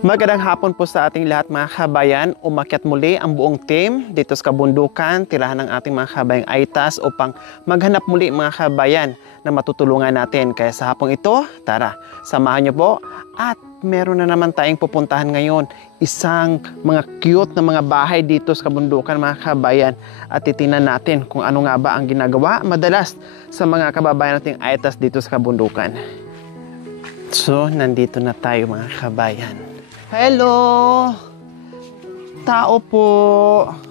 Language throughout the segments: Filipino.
Magandang hapon po sa ating lahat mga kabayan. Umakyat muli ang buong team dito sa kabundukan, tirahan ng ating mga kabayang Aitas upang maghanap muli mga kabayan na matutulungan natin. Kaya sa hapong ito, tara, samahan niyo po at meron na naman tayong pupuntahan ngayon. Isang mga cute na mga bahay dito sa kabundukan mga kabayan at titingnan natin kung ano nga ba ang ginagawa madalas sa mga kababayan nating Aitas dito sa kabundukan. So, nandito na tayo mga kabayan. Hello! Tao po,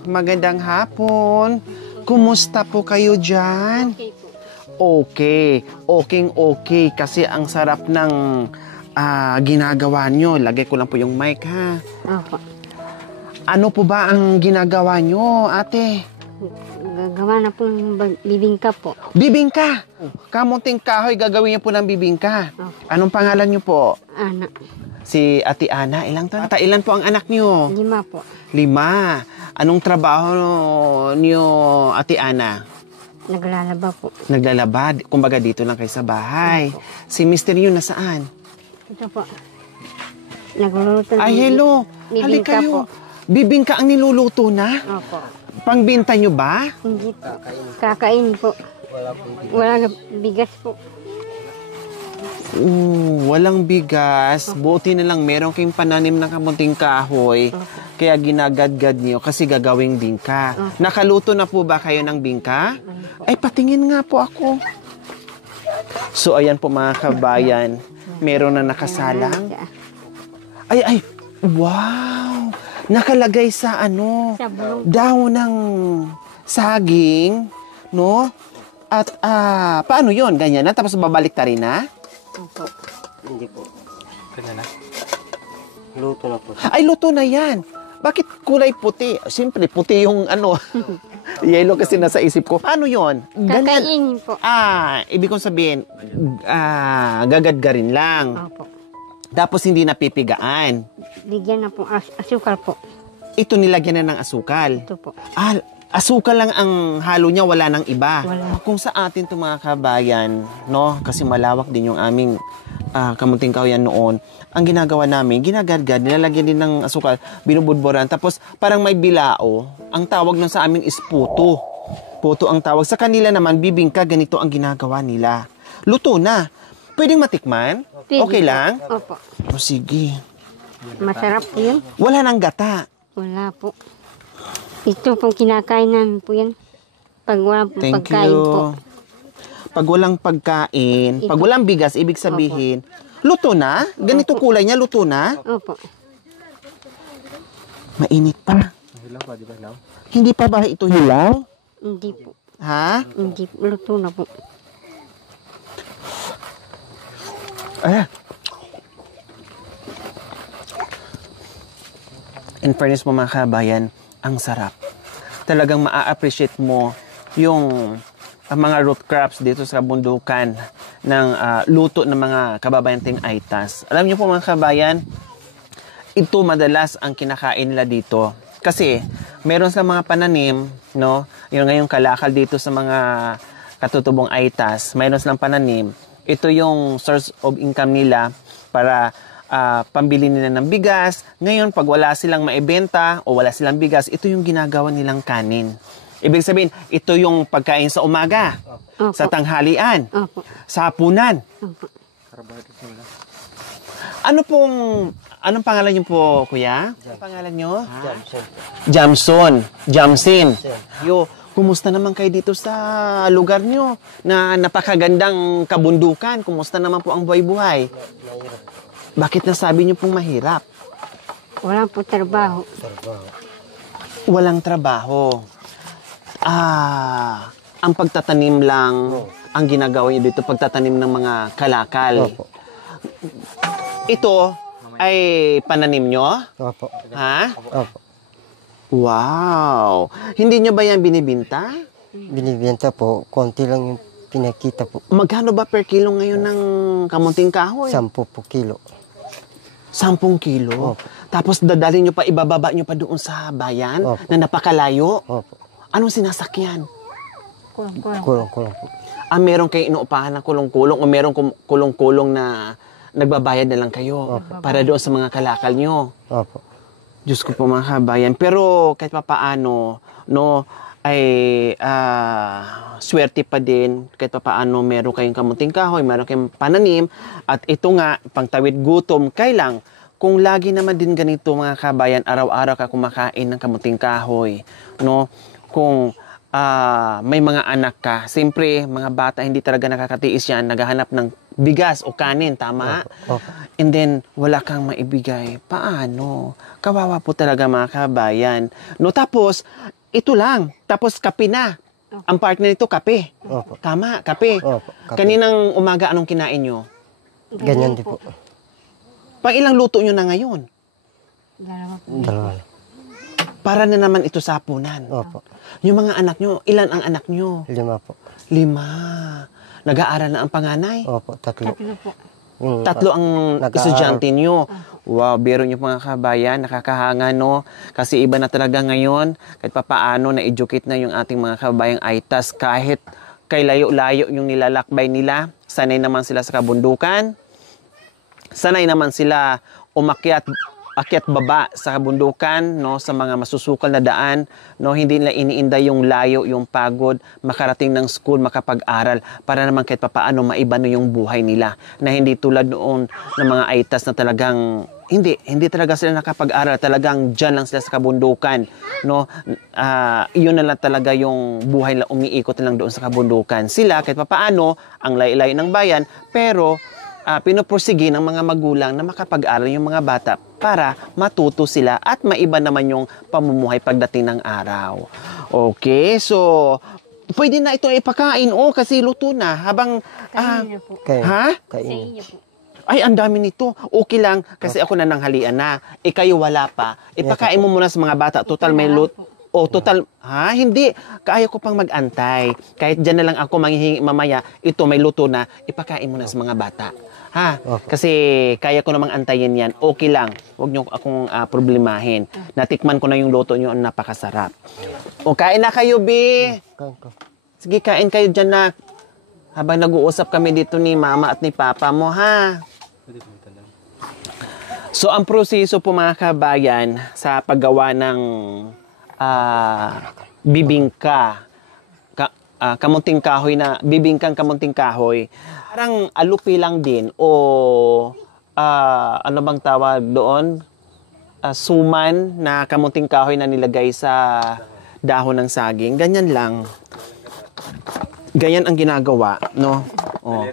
magandang hapon. Kumusta po kayo dyan? Okay po. Okay. Kasi ang sarap ng ginagawa nyo. Lagay ko lang po yung mic ha. Opo. Ano po ba ang ginagawa nyo, ate? Gagawa na po ng bibingka po. Bibingka! Kamunting kahoy, gagawin niyo po ng bibingka. Opo. Anong pangalan nyo po? Ana. Si Ate Ana, ilang taon? Ilan po ang anak nyo? 5 po. 5. Anong trabaho niyo, Ate Ana? Naglalaba po. Naglalaba, kumbaga dito lang kayo sa bahay. Opo. Si Mr. yun nasaan? Ito po. Nagluluto ng Ay, hello. bibingka Halika po. kayo. Bibingka ang niluluto na? Opo. Pangbenta nyo ba? Hindi po. Kakain po. Wala bigas po. Walang bigas. Buti na lang meron kayong pananim ng kamunting kahoy. Kaya ginagadgad niyo kasi gagawing bingka. Nakaluto na po ba kayo ng bingka? Ay, patingin nga po ako. So, ayan po mga kabayan. Meron na nakasalang. Ay, wow! Nakalagay sa Sa bulong. dahon ng saging, no? At, paano yon? Ganyan na? Tapos babalik ta rin na? Opo. Hindi po. Kanya na? Luto na po. Ay, luto na yan. Bakit kulay puti? Siyempre, puti yung yellow kasi nasa isip ko. Ano yon? Ganyan. Kakainin po. Ibig kong sabihin, gagadgarin lang. Opo. Tapos hindi napipigaan. Bigyan na po asukal po. Ito nilagyan na ng asukal. Ito po. Asukal lang ang halo niya, wala nang iba. Wala. Kung sa atin to mga kabayan, no? Kasi malawak din yung aming kamunting kahoyan noon. Ang ginagawa namin, ginagadgad, nilalagyan din ng asukal, binubudboran. Tapos parang may bilao. Ang tawag nun sa amin is puto. Puto ang tawag. Sa kanila naman, bibingka, ganito ang ginagawa nila. Luto na. Pwedeng matikman? Pwede Okay po. lang? Opo. O sige. Masarap po yun. Wala nang gata. Wala po. Ito pong kinakainan po yan. Pag wala pong Thank pagkain you. po. Pag walang pagkain, pag walang bigas, ibig sabihin, luto na? Ganito kulay niya, luto na? Opo. Mainit pa. Hilaw pa, di ba hilaw? Hindi pa ba ito hilaw? Hindi po. Ha? Hindi po. Luto na po. In fairness mo mga kabayan, ang sarap. Talagang maa-appreciate mo yung mga root crops dito sa kabundukan ng luto ng mga kababayan ting Aitas. Alam niyo po mga kabayan, ito madalas ang kinakain nila dito. Kasi meron sa mga pananim, no? Yung ngayong kalakal dito sa mga katutubong Aitas, mayroon silang pananim. Ito yung source of income nila para pambili nila ng bigas. Ngayon, pag wala silang maibenta o wala silang bigas, ito yung ginagawa nilang kanin. Ibig sabihin, ito yung pagkain sa umaga, Opo. sa tanghalian, Opo. sa hapunan. Opo. Anong pangalan niyo po, kuya? Anong pangalan niyo? Jamson. Jamsin. Kumusta naman kayo dito sa lugar niyo na napakagandang kabundukan? Kumusta naman po ang buhay-buhay? Bakit nasabi niyo pong mahirap? Wala po trabaho. Walang trabaho. Ang pagtatanim lang ang ginagawa niyo dito, pagtatanim ng mga kalakal. Opo. Ito ay pananim niyo? Opo. Ha? Opo. Wow! Hindi niyo ba yan binibinta? Binibenta po, konti lang yung pinakita po. Magkano ba per kilo ngayon ng kamunting kahoy? 10 po kilo. 10 kilo. Opo. Tapos dadalhin nyo pa, ibababa nyo pa doon sa bayan Opo. na napakalayo. Opo. Anong sinasakyan? Kulang-kulang. Kulong-kulong po. Meron kayong inuupahan na kulong-kulong o meron kulong-kulong na nagbabayad na lang kayo para doon sa mga kalakal nyo. Opo. Diyos ko po mga kabayan. Pero kahit pa paano, no, ay swerte pa din kahit pa paano meron kayong kamunting kahoy, meron kayong pananim, at ito nga, pangtawid gutom, kailang kung lagi naman din ganito mga kabayan, araw-araw ka kumakain ng kamunting kahoy, no? Kung may mga anak ka, siyempre mga bata hindi talaga nakakatiis yan, naghahanap ng bigas o kanin, tama? Opo. And then wala kang maibigay. Paano? Kawawa po talaga mga kabayan. No, tapos ito lang, tapos kape na. Ang partner nito kape. Opo. Tama, kape. Opo. Kape. Kaninang umaga anong kinain nyo? Ganyan din po. Pang ilang luto nyo na ngayon? Dalawa po. Dalawa. Para na naman ito sa hapunan. Opo. Yung mga anak nyo, ilan ang anak nyo? 5 po. 5. Nag-aaral na ang panganay? Opo, 3. Tatlo po. Yung 3 ang Nag-aaral. estudyante nyo. Wow, biro nyo mga kabayan, nakakahanga no? Kasi iba na talaga ngayon, kahit papaano na-educate na yung ating mga kabayang Aitas, kahit kay layo-layo yung nilalakbay nila, sanay naman sila sa kabundukan, sanay naman sila akyat baba sa kabundukan, no, sa mga masusukal na daan, no, hindi nila iniinda yung layo, yung pagod, makarating ng school, makapag-aral, para naman kahit papaano maiba no yung buhay nila, na hindi tulad noon ng mga Aitas na talagang hindi talaga sila nakapag-aral, talagang dyan lang sila sa kabundukan, no. Yun na lang talaga yung buhay nila, umiikot na lang doon sa kabundukan. Sila kahit papaano ang layo-layo ng bayan, pero pinopursige ng mga magulang na makapag-aral yung mga bata para matuto sila at maiba naman yung pamumuhay pagdating ng araw. Okay, so pwede na ito ipakain kasi luto na habang Kainin na po. Kain. ha? Sa Kain. inyo po. Ay, ang dami nito. Okay lang kasi ako na nanghalian na. Kayo wala pa. Ipakain mo muna sa mga bata. Total may lut. Total, hindi. Kaya ko pang mag-antay. Kahit dyan na lang ako manghihingi mamaya, ito may luto na, ipakain mo na sa mga bata. Okay. Kasi kaya ko namang antayin yan. Okay lang. Huwag niyo akong problemahin. Natikman ko na yung luto niyo, ang napakasarap. O, kain na kayo, Bi. Kain ko. Sige, kain kayo dyan na. Habang nag-uusap kami dito ni Mama at ni Papa mo, ha? So, ang proseso po mga kabayan sa paggawa ng bibingka, kamunting kahoy na, bibingkang kamunting kahoy, parang alupi lang din o ano bang tawag doon? Suman na kamunting kahoy na nilagay sa dahon ng saging. Ganyan lang. Ganyan ang ginagawa, no? Oh.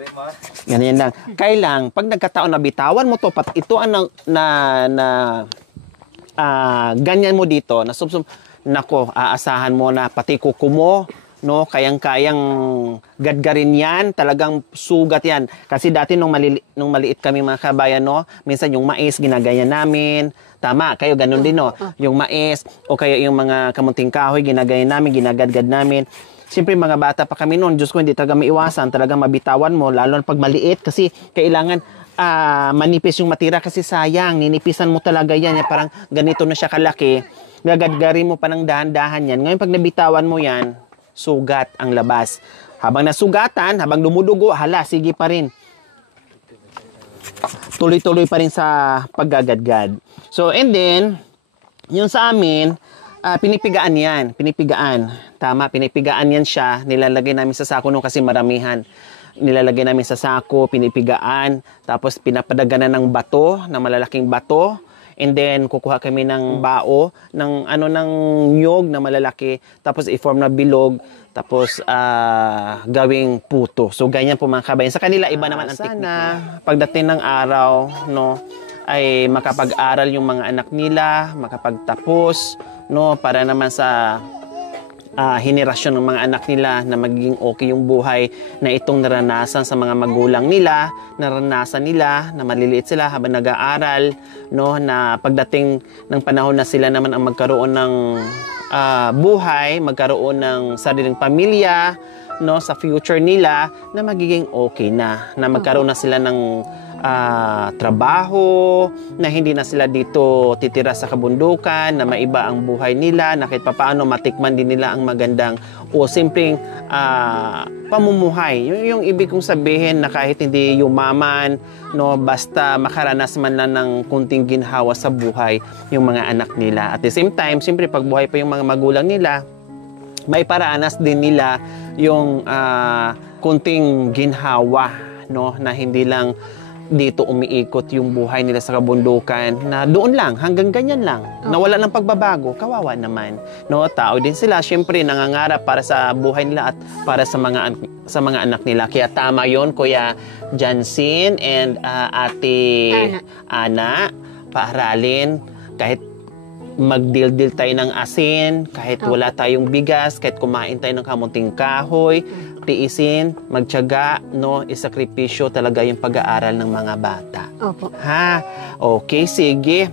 Ganyan lang. Kailang, pag nagkataon na bitawan mo to, pat ito ang ganyan mo dito, na nako, aasahan mo na pati kuko mo, no? Kayang-kayang gadgarin yan, talagang sugat yan. Kasi dati nung maliit kami mga kabayan, no? Minsan yung mais, ginagaya namin. Tama, kayo ganun din, no? Yung mais, o kaya yung mga kamunting kahoy, ginagaya namin, ginagadgad namin. Siyempre mga bata pa kami noon, Diyos ko, hindi talaga maiwasan, talaga mabitawan mo, lalo na pag maliit, kasi kailangan manipis yung matira, kasi sayang, ninipisan mo talaga yan, parang ganito na siya kalaki, gagadgarin mo pa ng dahan-dahan yan. Ngayon pag nabitawan mo yan, sugat ang labas. Habang nasugatan, habang dumudugo, sige pa rin. Tuloy-tuloy pa rin sa paggagadgad. So, and then, yung sa amin, pinipigaan yan. Pinipigaan. Tama, pinipigaan yan siya. Nilalagay namin sa sako nung kasi maramihan. Nilalagay namin sa sako, pinipigaan. Tapos pinapadaganan ng bato, ng malalaking bato. And then, kukuha kami ng bao, ng nyog na malalaki. Tapos i-form na bilog. Tapos gawing puto. So, ganyan po mga kabayan. Sa kanila, iba naman ang teknik. Sana, pagdating ng araw, no, ay makapag-aral yung mga anak nila, makapagtapos, no, para naman sa henerasyon ng mga anak nila na magiging okay yung buhay na itong naranasan sa mga magulang nila, naranasan nila na maliliit sila habang nag-aaral, no, na pagdating ng panahon na sila naman ang magkaroon ng buhay, magkaroon ng sariling pamilya, no, sa future nila, na magiging okay na magkaroon na sila ng trabaho, na hindi na sila dito titira sa kabundukan, na maiba ang buhay nila, na kahit papaano matikman din nila ang magandang o simpleng pamumuhay. Yung ibig kong sabihin na kahit hindi yumaman, no, basta makaranas man lang ng kunting ginhawa sa buhay yung mga anak nila. At the same time, siyempre pag buhay pa yung mga magulang nila, may paranas din nila yung kunting ginhawa, no, na hindi lang dito umiikot yung buhay nila sa kabundukan, na doon lang, hanggang ganyan lang, na wala ng pagbabago. Kawawa naman, no? Tao din sila, syempre nangangarap para sa buhay nila at para sa mga anak nila. Kaya tama yon, Kuya Jansin and Ate Ana, paaralin kahit magdildil tayo ng asin, kahit wala tayong bigas, kahit kumain tayo ng kamunting kahoy, tiisin, magtiyaga, no, isakripisyo talaga yung pag-aaral ng mga bata. Opo. Ha? Okay, sige.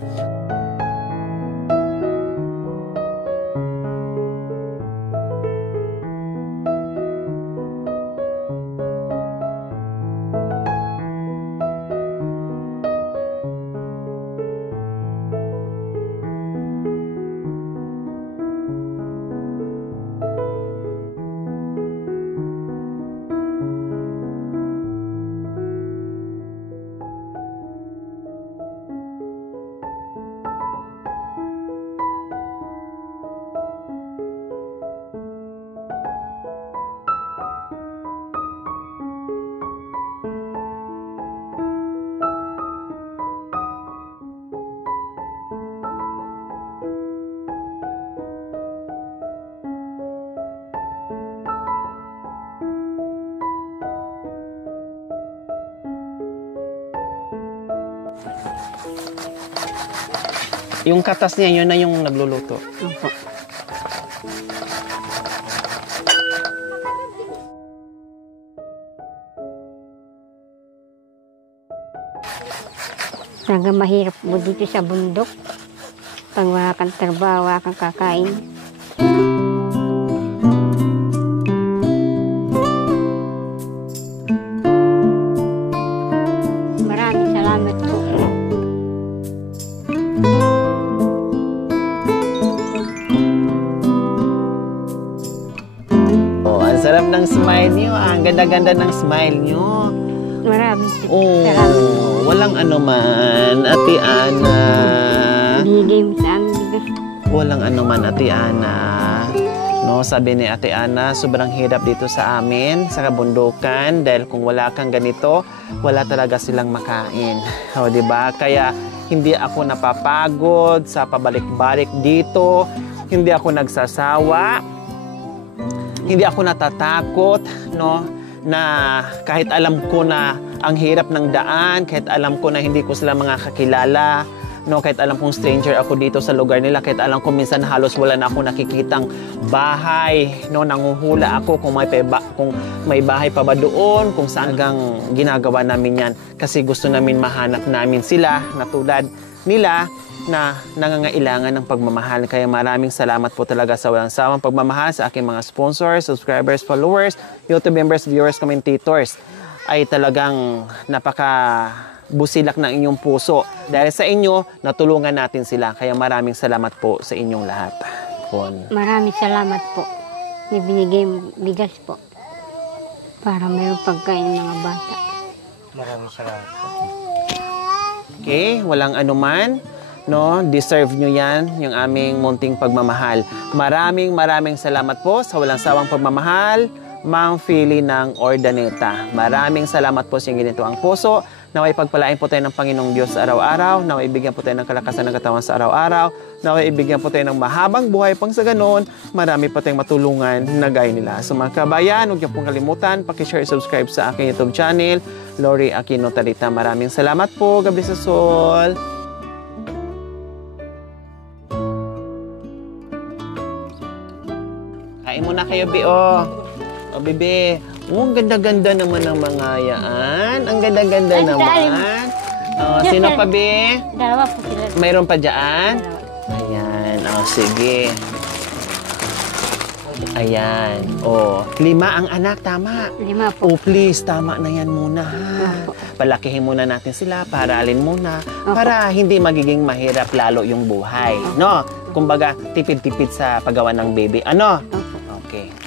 Yung katas niya, yun na yung nagluluto. Opo. Talaga mahirap po dito sa bundok. Pag wala kang trabaho, wala kang kakain. Maraming salamat po. Ang sarap ng smile niyo. Ang ganda-ganda ng smile niyo. Maraming Oh, salamat. walang anuman, Ate Ana. Bigay mo sa amin. Walang anuman, Ate Ana. No, sabi ni Ate Ana, sobrang hirap dito sa amin, sa kabundukan, dahil kung wala kang ganito, wala talaga silang makain. O, di ba? Kaya hindi ako napapagod sa pabalik-balik dito. Hindi ako nagsasawa. Hindi ako natatakot, no, na kahit alam ko na ang hirap ng daan, kahit alam ko na hindi ko sila mga kakilala, no, kahit alam kong stranger ako dito sa lugar nila, kahit alam ko minsan halos wala na ako nakikitang bahay, no, nanguhula ako kung may bahay pa ba doon, kung saan hanggang ginagawa namin yan kasi gusto namin mahanap namin sila na tulad nila na nangangailangan ng pagmamahal. Kaya maraming salamat po talaga sa walang sawang pagmamahal sa aking mga sponsors, subscribers, followers, YouTube members, viewers, commentators. Ay talagang busilak ng inyong puso. Dahil sa inyo, natulungan natin sila. Kaya maraming salamat po sa inyong lahat. Maraming salamat po. Ibinigay mo bigas po para mayroong pagkain ng mga bata. Maraming salamat po. Okay, walang anuman. No, deserve nyo yan, yung aming munting pagmamahal. Maraming salamat po sa walang sawang pagmamahal, Ma'am Philly ng Ordaneta. Maraming salamat po sa inyong ginito ang puso. Naway pagpalain po tayo ng Panginoong Diyos sa araw-araw. Naway ibigyan po tayo ng kalakasan ng katawan sa araw-araw. Naway ibigyan po tayo ng mahabang buhay pang sa ganon. Marami pa tayong matulungan na gaya nila. So mga kabayan, huwag niyo pong kalimutan, pakishare, subscribe sa aking YouTube channel, Lori Aquino Talita. Maraming salamat po. God bless us all. Kain muna kayo, Bio. O, Bebe. Oh, ang ganda-ganda naman ng mga yaan. Ang ganda-ganda Ay, naman. Oh, sino pa, Be? Dalawa po sila. Mayroon pa dyan? Dalawa. Ayan. Oh, sige. Ayan. Oh, 5 ang anak. Tama. 5 po. Oh, please. Tama na yan muna, ha? Opo. palakihin muna natin sila, paralin muna, Opo. para hindi magiging mahirap lalo yung buhay, no? Kumbaga, tipid-tipid sa paggawa ng baby. Ano? Opo. Okay.